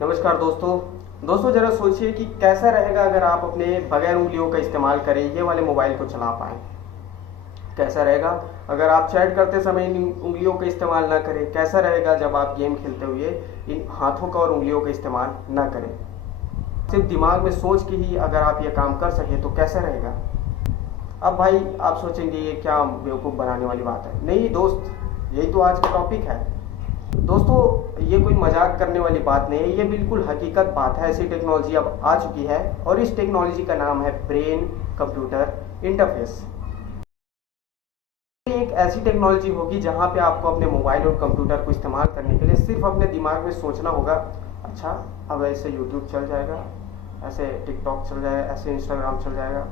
नमस्कार दोस्तों जरा सोचिए कि कैसा रहेगा अगर आप अपने बगैर उंगलियों का इस्तेमाल करें ये वाले मोबाइल को चला पाएँ। कैसा रहेगा अगर आप चैट करते समय इन उंगलियों का इस्तेमाल ना करें। कैसा रहेगा जब आप गेम खेलते हुए इन हाथों का और उंगलियों का इस्तेमाल ना करें। सिर्फ दिमाग में सोच के ही अगर आप ये काम कर सके तो कैसा रहेगा। अब भाई आप सोचेंगे ये क्या बेवकूफ़ बनाने वाली बात है। नहीं दोस्त, यही तो आज का टॉपिक है। दोस्तों ये कोई मजाक करने वाली बात नहीं है, ये बिल्कुल हकीकत बात है। ऐसी टेक्नोलॉजी अब आ चुकी है और इस टेक्नोलॉजी का नाम है ब्रेन कंप्यूटर इंटरफेस। एक ऐसी टेक्नोलॉजी होगी जहां पे आपको अपने मोबाइल और कंप्यूटर को इस्तेमाल करने के लिए सिर्फ अपने दिमाग में सोचना होगा। अच्छा, अब ऐसे यूट्यूब चल जाएगा, ऐसे टिकटॉक चल जाएगा, ऐसे इंस्टाग्राम चल जाएगा,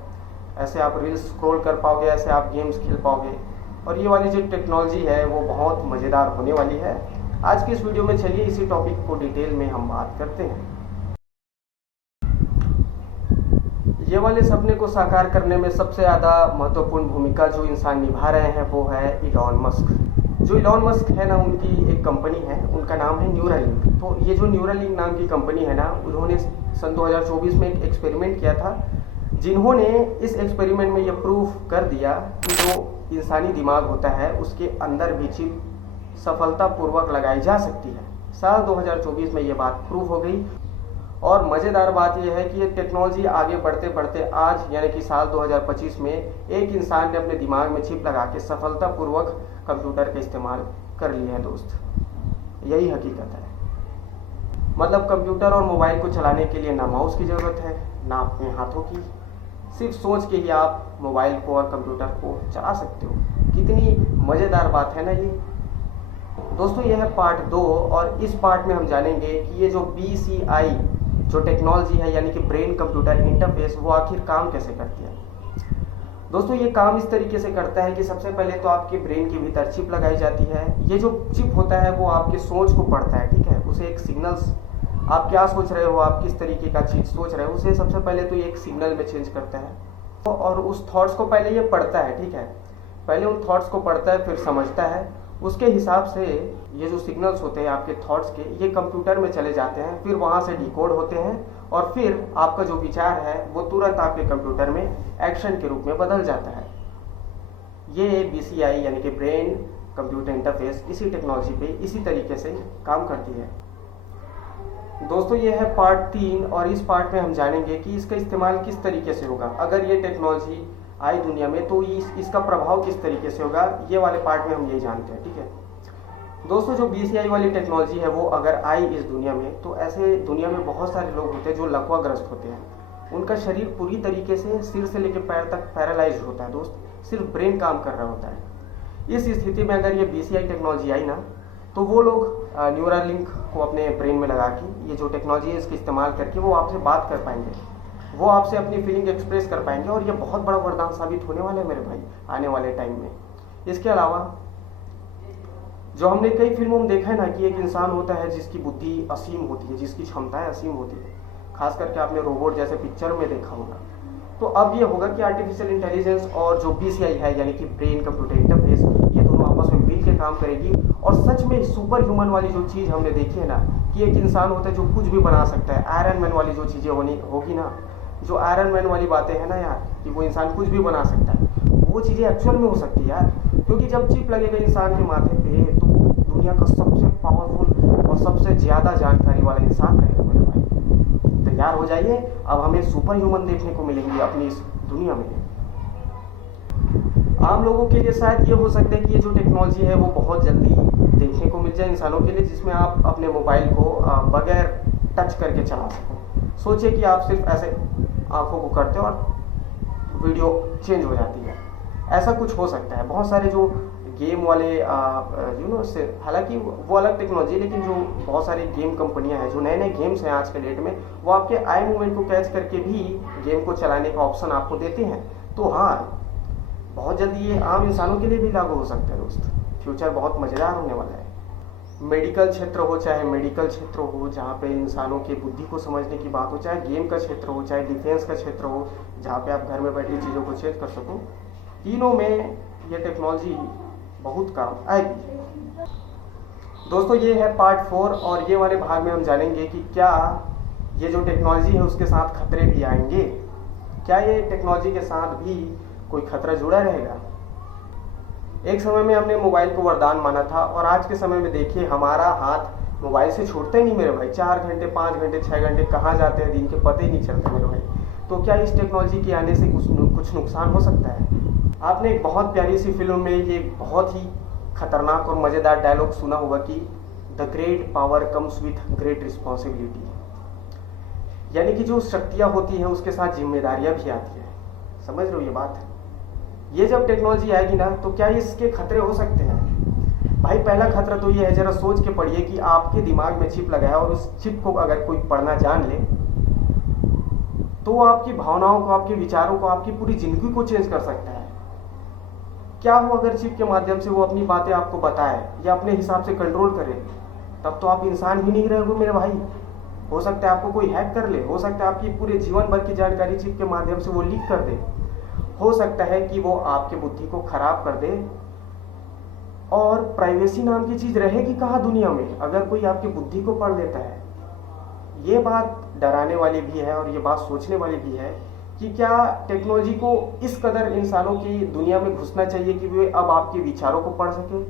ऐसे आप रील्स स्क्रॉल कर पाओगे, ऐसे आप गेम्स खेल पाओगे। और ये वाली जो टेक्नोलॉजी है वो बहुत मज़ेदार होने वाली है। आज की इस वीडियो में चलिए इसी टॉपिक को डिटेल में हम बात करते हैं। ये वाले सपने को साकार करने में सबसे ज़्यादा महत्वपूर्ण भूमिका जो इंसान निभा रहे हैं वो है इलॉन मस्क। जो इलॉन मस्क है ना, उनकी एक कंपनी है, उनका नाम है न्यूरालिंक। तो ये जो न्यूरालिंक नाम की कंपनी है ना, उन्होंने सन 2024 में एक एक्सपेरिमेंट किया था, जिन्होंने इस एक्सपेरिमेंट में ये प्रूफ कर दिया कि जो इंसानी दिमाग होता है उसके अंदर भी चिप सफलतापूर्वक लगाई जा सकती है। साल 2024 में ये बात प्रूव हो गई। और मज़ेदार बात यह है कि ये टेक्नोलॉजी आगे बढ़ते बढ़ते आज यानी कि साल 2025 में एक इंसान ने अपने दिमाग में चिप लगा के सफलतापूर्वक कंप्यूटर का इस्तेमाल कर लिया है। दोस्त यही हकीकत है। मतलब कंप्यूटर और मोबाइल को चलाने के लिए ना माउस की ज़रूरत है ना अपने हाथों की, सिर्फ सोच के ही आप मोबाइल को और कंप्यूटर को चला सकते हो। कितनी मज़ेदार बात है ना ये। दोस्तों यह है पार्ट 2 और इस पार्ट में हम जानेंगे कि ये जो BCI जो टेक्नोलॉजी है यानी कि ब्रेन कंप्यूटर इंटरफेस वो आखिर काम कैसे करती है। दोस्तों ये काम इस तरीके से करता है कि सबसे पहले तो आपके ब्रेन के भीतर चिप लगाई जाती है। ये जो चिप होता है वो आपके सोच को पढ़ता है, ठीक है। उसे एक सिग्नल्स, आप क्या सोच रहे हो, आप किस तरीके का चीज़ सोच रहे हो, उसे सबसे पहले तो ये एक सिग्नल में चेंज करता है और उस थॉट्स को पहले ये पढ़ता है, ठीक है। पहले उन थॉट्स को पढ़ता है, फिर समझता है। उसके हिसाब से ये जो सिग्नल्स होते हैं आपके थॉट्स के, ये कंप्यूटर में चले जाते हैं, फिर वहाँ से डिकोड होते हैं और फिर आपका जो विचार है वो तुरंत आपके कंप्यूटर में एक्शन के रूप में बदल जाता है। ये BCI यानी कि ब्रेन कंप्यूटर इंटरफेस इसी टेक्नोलॉजी पे इसी तरीके से काम करती है। दोस्तों ये है पार्ट 3 और इस पार्ट में हम जानेंगे कि इसका इस्तेमाल किस तरीके से होगा। अगर ये टेक्नोलॉजी आई दुनिया में तो इसका प्रभाव किस तरीके से होगा, ये वाले पार्ट में हम यही जानते हैं, ठीक है। दोस्तों जो BCI वाली टेक्नोलॉजी है वो अगर आई इस दुनिया में तो ऐसे दुनिया में बहुत सारे लोग होते हैं जो लकवाग्रस्त होते हैं। उनका शरीर पूरी तरीके से सिर से लेकर पैर तक पैरालाइज होता है दोस्त, सिर्फ ब्रेन काम कर रहा होता है। इस स्थिति में अगर ये BCI टेक्नोलॉजी आई ना तो वो लोग न्यूरालिंक को अपने ब्रेन में लगा के ये जो टेक्नोलॉजी है इसका इस्तेमाल करके वो आपसे बात कर पाएंगे, वो आपसे अपनी फीलिंग एक्सप्रेस कर पाएंगे और ये बहुत बड़ा वरदान साबित होने वाला है मेरे भाई आने वाले टाइम में। इसके अलावा जो हमने कई फिल्मों में देखा है ना कि एक इंसान होता है जिसकी बुद्धि असीम होती है, जिसकी क्षमताएं असीम होती है, खास करके आपने रोबोट जैसे पिक्चर में देखा होगा। तो अब ये होगा कि आर्टिफिशियल इंटेलिजेंस और जो BCI है यानी कि ब्रेन कंप्यूटर इंटरफेस, ये दोनों आपस में मिल के काम करेगी और सच में सुपर ह्यूमन वाली जो चीज़ हमने देखी है ना कि एक इंसान होता है जो कुछ भी बना सकता है, आयरन मैन वाली जो चीज़ें होगी ना, जो आयरन मैन वाली बातें हैं ना यार, कि वो इंसान कुछ भी बना सकता है, वो चीज़ें एक्चुअल में हो सकती है यार। क्योंकि जब चिप लगेगा इंसान के माथे पे तो दुनिया का सबसे पावरफुल और सबसे ज़्यादा जानकारी वाला इंसान रहेगा मेरे भाई। तैयार हो जाइए, अब हमें सुपर ह्यूमन देखने को मिलेंगे अपनी इस दुनिया में। आम लोगों के लिए शायद ये हो सकता है कि ये जो टेक्नोलॉजी है वो बहुत जल्दी देखने को मिल जाए इंसानों के लिए, जिसमें आप अपने मोबाइल को बगैर टच करके चला सको। सोचिए कि आप सिर्फ ऐसे आंखों को करते हो और वीडियो चेंज हो जाती है। ऐसा कुछ हो सकता है। बहुत सारे जो गेम वाले हालांकि वो अलग टेक्नोलॉजी, लेकिन जो बहुत सारी गेम कंपनियां हैं, जो नए नए गेम्स हैं आज के डेट में, वो आपके आई मूवमेंट को कैच करके भी गेम को चलाने का ऑप्शन आपको देते हैं। तो हाँ, बहुत जल्दी ये आम इंसानों के लिए भी लागू हो सकता है दोस्त। फ्यूचर बहुत मज़ेदार होने वाला है। मेडिकल क्षेत्र हो, चाहे मेडिकल क्षेत्र हो जहाँ पे इंसानों की बुद्धि को समझने की बात हो, चाहे गेम का क्षेत्र हो, चाहे डिफेंस का क्षेत्र हो जहाँ पे आप घर में बैठी चीज़ों को चेंज कर सको, तीनों में ये टेक्नोलॉजी बहुत काम आएगी। दोस्तों ये है पार्ट 4 और ये वाले भाग में हम जानेंगे कि क्या ये जो टेक्नोलॉजी है उसके साथ खतरे भी आएंगे। क्या ये टेक्नोलॉजी के साथ भी कोई खतरा जुड़ा रहेगा। एक समय में हमने मोबाइल को वरदान माना था और आज के समय में देखिए हमारा हाथ मोबाइल से छूटता ही नहीं मेरे भाई। 4 घंटे 5 घंटे 6 घंटे कहाँ जाते हैं दिन के पता ही नहीं चलते मेरे भाई। तो क्या इस टेक्नोलॉजी के आने से कुछ नुकसान हो सकता है। आपने एक बहुत प्यारी सी फिल्म में ये बहुत ही खतरनाक और मज़ेदार डायलॉग सुना होगा कि the great power comes with great responsibility, यानी कि जो शक्तियाँ होती हैं उसके साथ जिम्मेदारियाँ भी आती हैं। समझ रहे हो ये बात। ये जब टेक्नोलॉजी आएगी ना तो क्या इसके खतरे हो सकते हैं। भाई पहला खतरा तो ये है, जरा सोच के पढ़िए कि आपके दिमाग में चिप लगा है और उस चिप को अगर कोई पढ़ना जान ले तो वो आपकी भावनाओं को, आपके विचारों को, आपकी पूरी जिंदगी को चेंज कर सकता है। क्या हो अगर चिप के माध्यम से वो अपनी बातें आपको बताए या अपने हिसाब से कंट्रोल करे, तब तो आप इंसान भी नहीं रहोगे मेरे भाई। हो सकता है आपको कोई हैक कर ले, हो सकता है आपकी पूरे जीवन भर की जानकारी चिप के माध्यम से वो लीक कर दे, हो सकता है कि वो आपकी बुद्धि को खराब कर दे। और प्राइवेसी नाम की चीज रहेगी कहाँ दुनिया में अगर कोई आपकी बुद्धि को पढ़ लेता है। ये बात डराने वाली भी है और ये बात सोचने वाली भी है कि क्या टेक्नोलॉजी को इस कदर इंसानों की दुनिया में घुसना चाहिए कि वे अब आपके विचारों को पढ़ सके।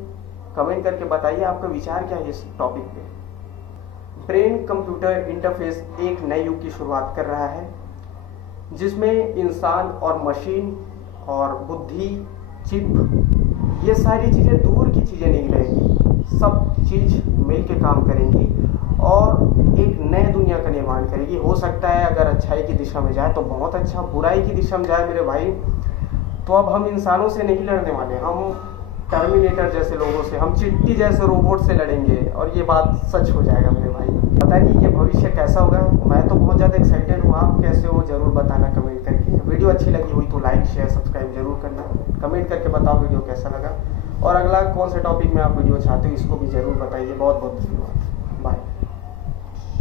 कमेंट करके बताइए आपका विचार क्या है इस टॉपिक पे। ब्रेन कंप्यूटर इंटरफेस एक नए युग की शुरुआत कर रहा है जिसमें इंसान और मशीन और बुद्धि, चिप, ये सारी चीज़ें दूर की चीज़ें नहीं रहेंगी। सब चीज़ मिल के काम करेंगी और एक नए दुनिया का निर्माण करेगी। हो सकता है अगर अच्छाई की दिशा में जाए तो बहुत अच्छा, बुराई की दिशा में जाए मेरे भाई तो अब हम इंसानों से नहीं लड़ने वाले, हम टर्मिनेटर जैसे लोगों से, हम चिट्टी जैसे रोबोट से लड़ेंगे और ये बात सच हो जाएगा मेरे भाई। पता नहीं ये भविष्य कैसा होगा। मैं तो बहुत ज़्यादा एक्साइटेड हूँ। आप कैसे हो जरूर बताना कमेंट करके। वीडियो अच्छी लगी हुई तो लाइक शेयर सब्सक्राइब जरूर करना। कमेंट करके बताओ वीडियो कैसा लगा और अगला कौन से टॉपिक में आप वीडियो चाहते हो इसको भी जरूर बताइए। बहुत बहुत धन्यवाद।